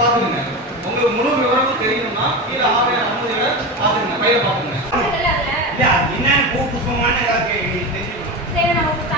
பாத்துக்கோங்க உங்களுக்கு முழு விவரமும் தெரியணும்னா கீழே ஆவையா அனுமதியில பாத்துக்கோங்க பையன் பாத்துக்கோங்க என்னன்னு கூப்பிட்டு சொன்னான்னு தெரிஞ்சுக்கணும்